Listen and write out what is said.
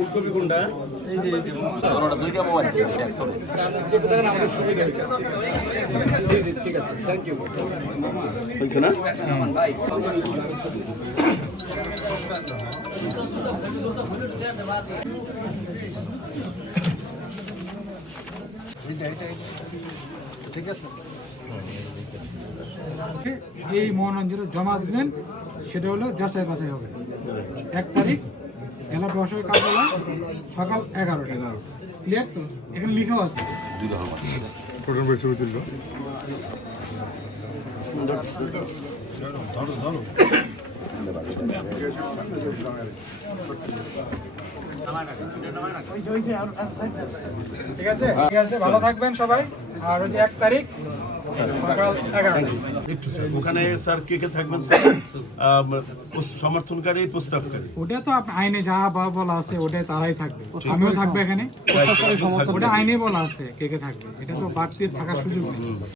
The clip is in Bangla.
ফুলকপি কোনটা দুইটা মোবাইল সরি হয়েছে না এই মনোরঞ্জন জমা দিলেন সেটা হলো যাচাই বাছাই হবে। এক তারিখ বেলা দশের কাজ হলো সকাল এগারোটা। এগারো ক্লিয়ার তো? এখানে লিখাও আছে। ঠিক আছে ঠিক আছে? ভালো থাকবেন সবাই। আর ওই এক তারিখ ওখানে স্যার কে কে থাকবেন স্যার? আম, পুস- সমর্থনকারী প্রস্তাবকারী? ওটা তো আইনে যা বলা আছে ওটাই তারাই থাকবে। আমিও থাকবে এখানে। ওটা আইনে বলা আছে কে কে থাকবে। এটা তো বাড়তি থাকার সুযোগ নেই।